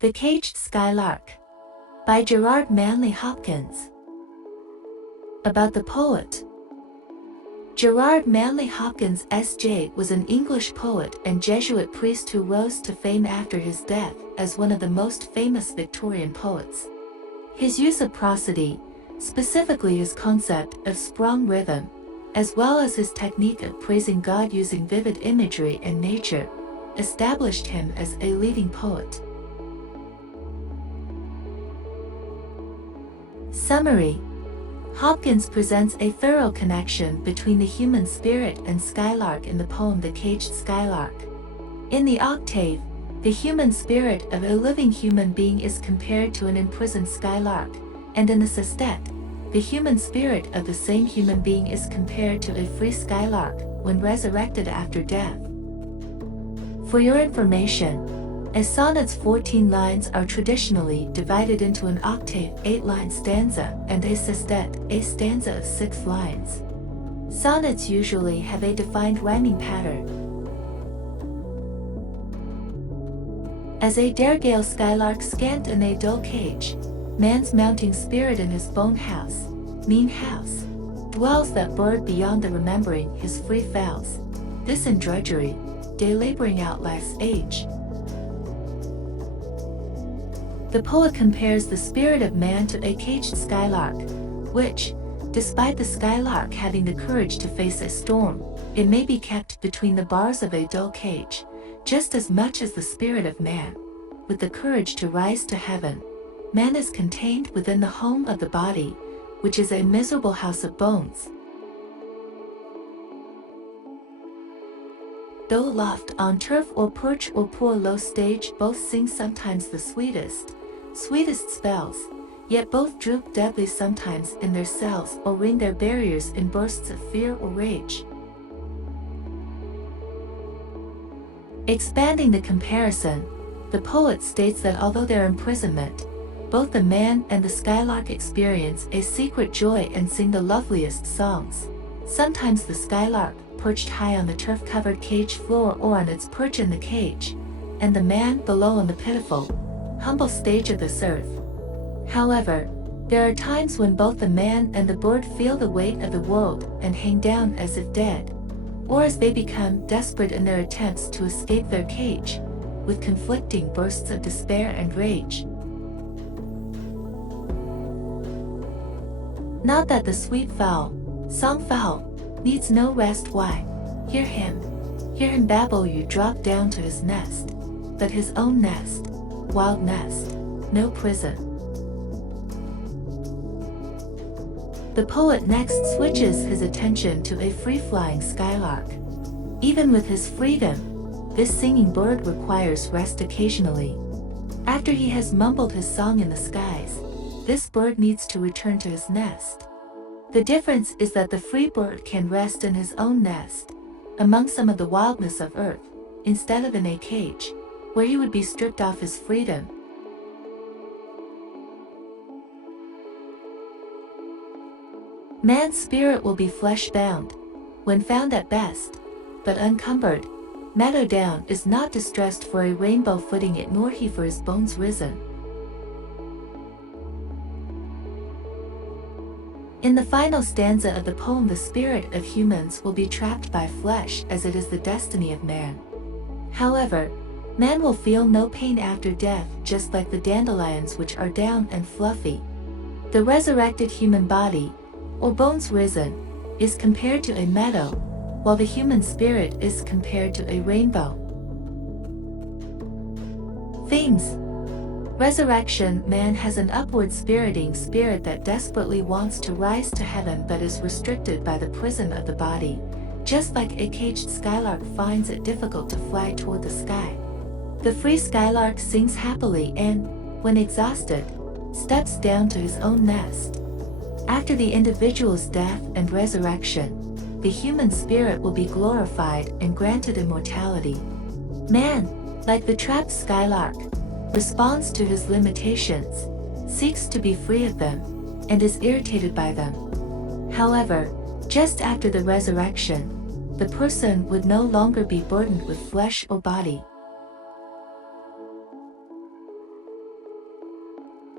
The Caged Skylark by Gerard Manley Hopkins. About the poet. Gerard Manley Hopkins S.J. was an English poet and Jesuit priest who rose to fame after his death as one of the most famous Victorian poets. His use of prosody, specifically his concept of sprung rhythm, as well as his technique of praising God using vivid imagery and nature, established him as a leading poet. Summary. Hopkins presents a thorough connection between the human spirit and skylark in the poem The Caged Skylark. In the octave, the human spirit of a living human being is compared to an imprisoned skylark, and in the sestet, the human spirit of the same human being is compared to a free skylark when resurrected after death. For your information, a sonnet's 14 lines are traditionally divided into an octave 8-line stanza and a sestet, a stanza of 6 lines. Sonnets usually have a defined rhyming pattern. As a dare-gale skylark scant in a dull cage, man's mounting spirit in his bone house, mean house, dwells that bird beyond the remembering his free fells. This in drudgery, day laboring out life's age. The poet compares the spirit of man to a caged skylark, which, despite the skylark having the courage to face a storm, it may be kept between the bars of a dull cage, just as much as the spirit of man, with the courage to rise to heaven. Man is contained within the home of the body, which is a miserable house of bones. Though aloft on turf or perch or poor low stage, both sing sometimes the sweetest spells, yet both droop deadly sometimes in their cells or wring their barriers in bursts of fear or rage. Expanding the comparison, the poet states that although their imprisonment, both the man and the skylark experience a secret joy and sing the loveliest songs. Sometimes the skylark, perched high on the turf-covered cage floor or on its perch in the cage, and the man below on the pitiful, humble stage of this earth. However, there are times when both the man and the bird feel the weight of the world and hang down as if dead, or as they become desperate in their attempts to escape their cage, with conflicting bursts of despair and rage. Not that the sweet fowl, song fowl, needs no rest. Why, hear him babble, you drop down to his nest, but his own nest, wild nest, no prison. The poet next switches his attention to a free-flying skylark. Even with his freedom, this singing bird requires rest occasionally. After he has mumbled his song in the skies, this bird needs to return to his nest. The difference is that the free bird can rest in his own nest, among some of the wildness of earth, instead of in a cage, where he would be stripped of his freedom. Man's spirit will be flesh-bound, when found at best, but uncumbered. Meadow down is not distressed for a rainbow footing it, nor he for his bones risen. In the final stanza of the poem, the spirit of humans will be trapped by flesh, as it is the destiny of man. However, man will feel no pain after death, just like the dandelions which are down and fluffy. The resurrected human body, or bones risen, is compared to a meadow, while the human spirit is compared to a rainbow. Themes. Resurrection. Man has an upward spiriting spirit that desperately wants to rise to heaven but is restricted by the prison of the body, just like a caged skylark finds it difficult to fly toward the sky. The free skylark sings happily and, when exhausted, steps down to his own nest. After the individual's death and resurrection, the human spirit will be glorified and granted immortality. Man, like the trapped skylark, responds to his limitations, seeks to be free of them, and is irritated by them. However, just after the resurrection, the person would no longer be burdened with flesh or body.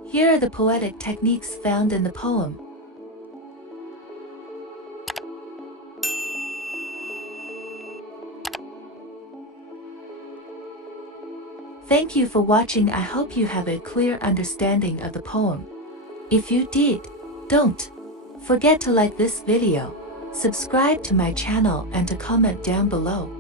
Here are the poetic techniques found in the poem. Thank you for watching. I hope you have a clear understanding of the poem. If you did, don't forget to like this video, subscribe to my channel and to comment down below.